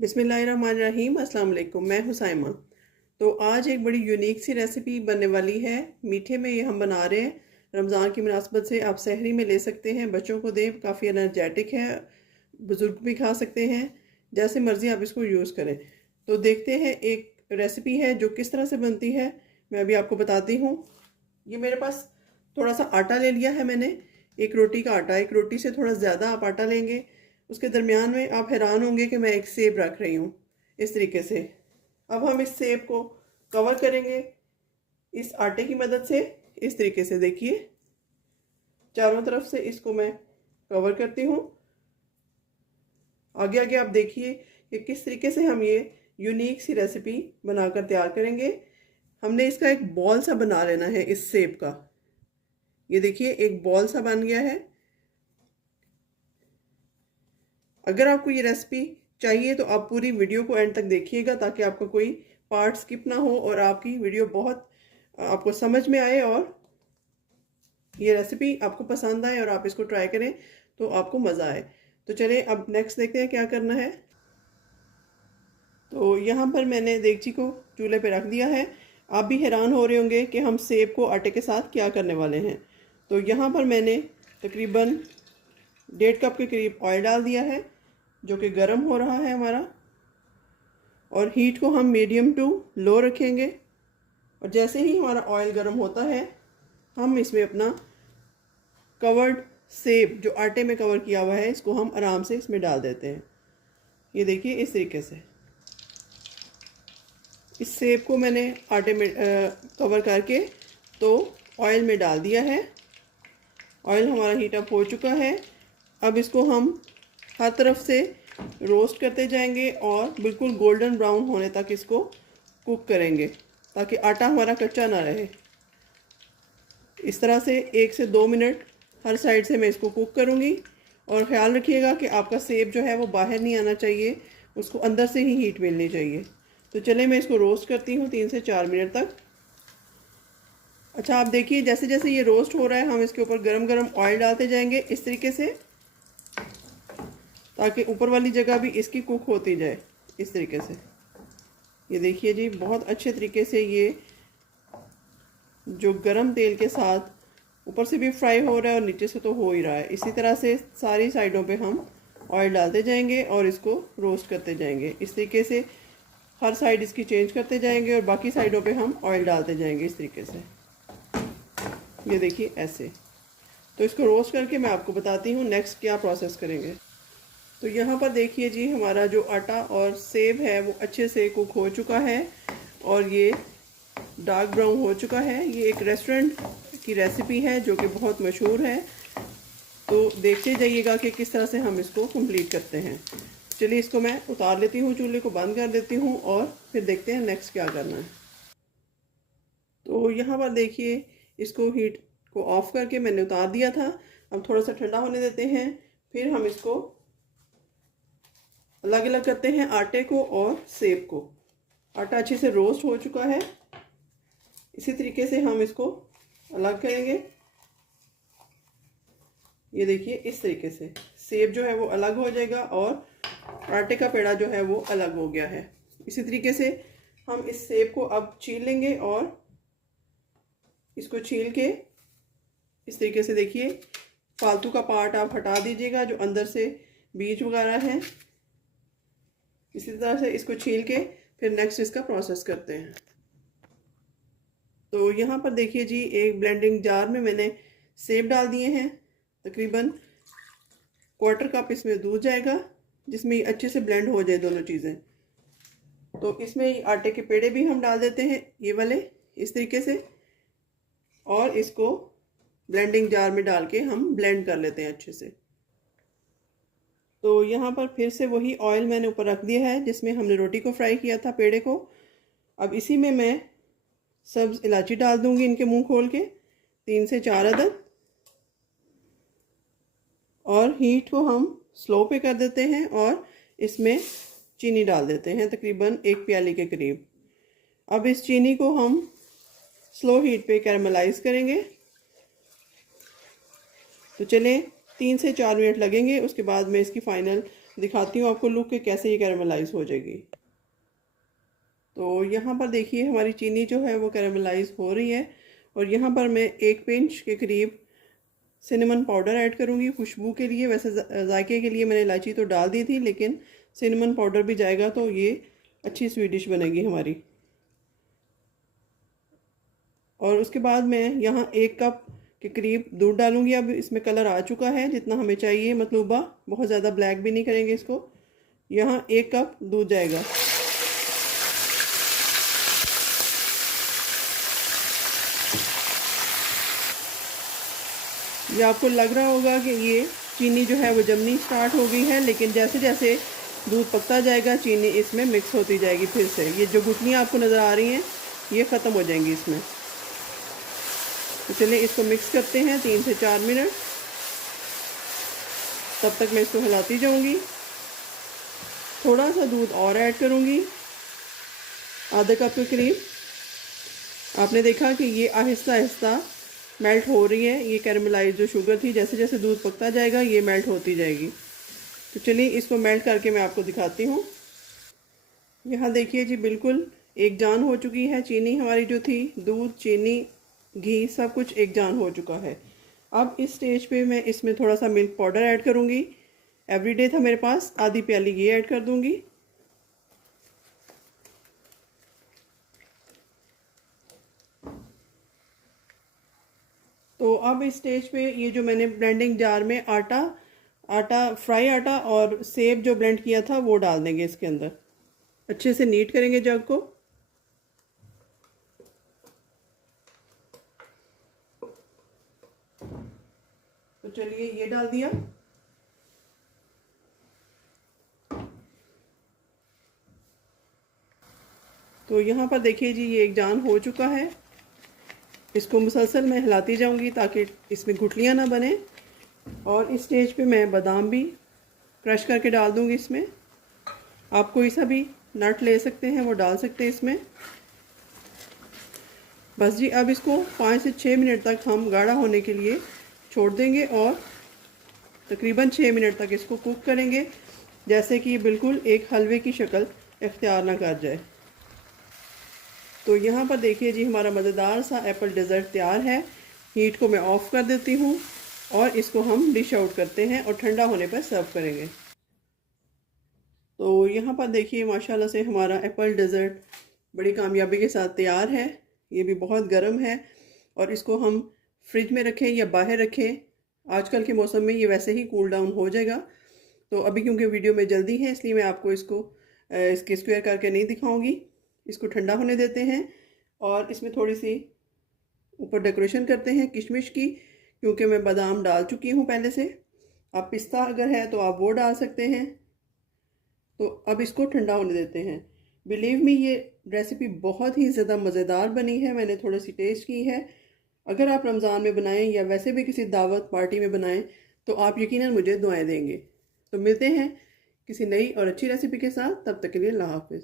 बिस्मिल्लाहिर्रहमानिर्रहीम। अस्सलाम वालेकुम। मैं हुसाइमा। तो आज एक बड़ी यूनिक सी रेसिपी बनने वाली है। मीठे में ये हम बना रहे हैं। रमज़ान की मुनासबत से आप सहरी में ले सकते हैं, बच्चों को दें, काफ़ी एनर्जेटिक है, बुज़ुर्ग भी खा सकते हैं, जैसे मर्ज़ी आप इसको यूज़ करें। तो देखते हैं एक रेसिपी है जो किस तरह से बनती है, मैं अभी आपको बताती हूँ। ये मेरे पास थोड़ा सा आटा ले लिया है मैंने, एक रोटी का आटा। एक रोटी से थोड़ा ज़्यादा आप आटा लेंगे। उसके दरमियान में आप हैरान होंगे कि मैं एक सेब रख रही हूँ इस तरीके से। अब हम इस सेब को कवर करेंगे इस आटे की मदद से। इस तरीके से देखिए, चारों तरफ से इसको मैं कवर करती हूँ। आगे आगे आप देखिए कि किस तरीके से हम ये यूनिक सी रेसिपी बनाकर तैयार करेंगे। हमने इसका एक बॉल सा बना लेना है इस सेब का। ये देखिए एक बॉल सा बन गया है। अगर आपको ये रेसिपी चाहिए तो आप पूरी वीडियो को एंड तक देखिएगा, ताकि आपका कोई पार्ट स्किप ना हो और आपकी वीडियो बहुत आपको समझ में आए और ये रेसिपी आपको पसंद आए और आप इसको ट्राई करें तो आपको मज़ा आए। तो चलिए अब नेक्स्ट देखते हैं क्या करना है। तो यहाँ पर मैंने देगची को चूल्हे पे रख दिया है। आप भी हैरान हो रहे होंगे कि हम सेब को आटे के साथ क्या करने वाले हैं। तो यहाँ पर मैंने तकरीबन 1.5 कप के करीब ऑयल डाल दिया है, जो कि गर्म हो रहा है हमारा। और हीट को हम मीडियम टू लो रखेंगे। और जैसे ही हमारा ऑयल गर्म होता है, हम इसमें अपना कवर्ड सेब जो आटे में कवर किया हुआ है, इसको हम आराम से इसमें डाल देते हैं। ये देखिए इस तरीके से। इस सेब को मैंने आटे में कवर करके तो ऑयल में डाल दिया है। ऑयल हमारा हीट अप हो चुका है। अब इसको हम हर तरफ से रोस्ट करते जाएंगे और बिल्कुल गोल्डन ब्राउन होने तक इसको कुक करेंगे, ताकि आटा हमारा कच्चा ना रहे। इस तरह से 1 से 2 मिनट हर साइड से मैं इसको कुक करूँगी। और ख़्याल रखिएगा कि आपका सेब जो है वो बाहर नहीं आना चाहिए, उसको अंदर से ही हीट मिलनी चाहिए। तो चलिए मैं इसको रोस्ट करती हूँ 3 से 4 मिनट तक। अच्छा, आप देखिए जैसे जैसे ये रोस्ट हो रहा है, हम इसके ऊपर गरम गरम ऑयल डालते जाएंगे इस तरीके से, ताकि ऊपर वाली जगह भी इसकी कुक होती जाए इस तरीके से। ये देखिए जी, बहुत अच्छे तरीके से ये जो गरम तेल के साथ ऊपर से भी फ्राई हो रहा है और नीचे से तो हो ही रहा है। इसी तरह से सारी साइडों पे हम ऑयल डालते जाएंगे और इसको रोस्ट करते जाएंगे। इस तरीके से हर साइड इसकी चेंज करते जाएंगे और बाकी साइडों पे हम ऑयल डालते जाएंगे इस तरीके से। ये देखिए ऐसे। तो इसको रोस्ट करके मैं आपको बताती हूँ नेक्स्ट क्या प्रोसेस करेंगे। तो यहाँ पर देखिए जी, हमारा जो आटा और सेब है वो अच्छे से कुक हो चुका है और ये डार्क ब्राउन हो चुका है। ये एक रेस्टोरेंट की रेसिपी है जो कि बहुत मशहूर है। तो देखते जाइएगा कि किस तरह से हम इसको कंप्लीट करते हैं। चलिए इसको मैं उतार लेती हूँ, चूल्हे को बंद कर देती हूँ और फिर देखते हैं नेक्स्ट क्या करना है। तो यहाँ पर देखिए, इसको हीट को ऑफ करके मैंने उतार दिया था। अब थोड़ा सा ठंडा होने देते हैं, फिर हम इसको अलग अलग करते हैं, आटे को और सेब को। आटा अच्छे से रोस्ट हो चुका है। इसी तरीके से हम इसको अलग करेंगे। ये देखिए इस तरीके से सेब जो है वो अलग हो जाएगा और आटे का पेड़ा जो है वो अलग हो गया है। इसी तरीके से हम इस सेब को अब छील लेंगे और इसको छील के इस तरीके से देखिए, फालतू का पार्ट आप हटा दीजिएगा, जो अंदर से बीज वगैरह है। इसी तरह से इसको छील के फिर नेक्स्ट इसका प्रोसेस करते हैं। तो यहाँ पर देखिए जी, एक ब्लेंडिंग जार में मैंने सेब डाल दिए हैं। तकरीबन 1/4 कप इसमें दूध जाएगा, जिसमें ये अच्छे से ब्लेंड हो जाए दोनों चीज़ें। तो इसमें आटे के पेड़े भी हम डाल देते हैं, ये वाले इस तरीके से, और इसको ब्लेंडिंग जार में डाल के हम ब्लेंड कर लेते हैं अच्छे से। तो यहाँ पर फिर से वही ऑयल मैंने ऊपर रख दिया है जिसमें हमने रोटी को फ्राई किया था, पेड़े को। अब इसी में मैं सब्ज़ इलायची डाल दूंगी, इनके मुंह खोल के 3 से 4 अदद। और हीट को हम स्लो पे कर देते हैं और इसमें चीनी डाल देते हैं, तकरीबन 1 प्याली के करीब। अब इस चीनी को हम स्लो हीट पे कैरमलाइज करेंगे। तो चलें 3 से 4 मिनट लगेंगे, उसके बाद मैं इसकी फ़ाइनल दिखाती हूँ आपको लुक के कैसे ये कैरामलाइज हो जाएगी। तो यहाँ पर देखिए हमारी चीनी जो है वो कैरामलाइज हो रही है और यहाँ पर मैं 1 पिंच के करीब सिनेमन पाउडर ऐड करूँगी खुशबू के लिए। वैसे जायके के लिए मैंने इलायची तो डाल दी थी, लेकिन सिनेमन पाउडर भी जाएगा तो ये अच्छी स्वीट डिश बनेगी हमारी। और उसके बाद मैं यहाँ 1 कप के करीब दूध डालूंगी। अब इसमें कलर आ चुका है जितना हमें चाहिए, मतलूबा बहुत ज़्यादा ब्लैक भी नहीं करेंगे इसको। यहाँ 1 कप दूध जाएगा। ये आपको लग रहा होगा कि ये चीनी जो है वो जमनी स्टार्ट हो गई है, लेकिन जैसे जैसे दूध पकता जाएगा चीनी इसमें मिक्स होती जाएगी। फिर से ये जो गुठलियाँ आपको नज़र आ रही हैं ये ख़त्म हो जाएंगी इसमें। तो चलिए इसको मिक्स करते हैं 3 से 4 मिनट। तब तक मैं इसको हिलाती जाऊंगी। थोड़ा सा दूध और ऐड करूंगी, आधा कप के करीब। आपने देखा कि ये आहिस्ता आहिस्ता मेल्ट हो रही है। ये कैरामलाइज जो शुगर थी जैसे जैसे दूध पकता जाएगा ये मेल्ट होती जाएगी। तो चलिए इसको मेल्ट करके मैं आपको दिखाती हूँ। यहाँ देखिए जी बिल्कुल एक जान हो चुकी है चीनी हमारी जो थी। दूध, चीनी, घी सब कुछ एक जान हो चुका है। अब इस स्टेज पे मैं इसमें थोड़ा सा मिल्क पाउडर ऐड करूँगी। एवरीडे था मेरे पास, आधी प्याली ये ऐड कर दूँगी। तो अब इस स्टेज पे ये जो मैंने ब्लेंडिंग जार में फ्राई आटा और सेब जो ब्लेंड किया था वो डाल देंगे इसके अंदर। अच्छे से नीट करेंगे जग को। तो चलिए ये डाल दिया। तो यहाँ पर देखिए जी ये एक जान हो चुका है। इसको मुसलसल मैं हिलाती जाऊंगी ताकि इसमें गुठलियाँ ना बने। और इस स्टेज पे मैं बादाम भी क्रश करके डाल दूंगी इसमें। आप कोई सा भी नट ले सकते हैं वो डाल सकते हैं इसमें। बस जी अब इसको 5 से 6 मिनट तक हम गाढ़ा होने के लिए छोड़ देंगे और तकरीबन 6 मिनट तक इसको कुक करेंगे, जैसे कि बिल्कुल एक हलवे की शक्ल इख्तियार ना कर जाए। तो यहाँ पर देखिए जी हमारा मज़ेदार सा एप्पल डेज़र्ट तैयार है। हीट को मैं ऑफ़ कर देती हूँ और इसको हम डिश आउट करते हैं और ठंडा होने पर सर्व करेंगे। तो यहाँ पर देखिए माशाल्लाह से हमारा एप्पल डेज़र्ट बड़ी कामयाबी के साथ तैयार है। ये भी बहुत गर्म है और इसको हम फ्रिज में रखें या बाहर रखें, आजकल के मौसम में ये वैसे ही कूल डाउन हो जाएगा। तो अभी क्योंकि वीडियो में जल्दी है इसलिए मैं आपको इसको इसके स्क्वायर करके नहीं दिखाऊंगी। इसको ठंडा होने देते हैं और इसमें थोड़ी सी ऊपर डेकोरेशन करते हैं किशमिश की, क्योंकि मैं बादाम डाल चुकी हूँ पहले से। आप पिस्ता अगर है तो आप वो डाल सकते हैं। तो अब इसको ठंडा होने देते हैं। बिलीव मी ये रेसिपी बहुत ही ज़्यादा मज़ेदार बनी है, मैंने थोड़ी सी टेस्ट की है। अगर आप रमज़ान में बनाएं या वैसे भी किसी दावत पार्टी में बनाएं तो आप यकीनन मुझे दुआएं देंगे। तो मिलते हैं किसी नई और अच्छी रेसिपी के साथ, तब तक के लिए अल्लाह हाफ़िज़।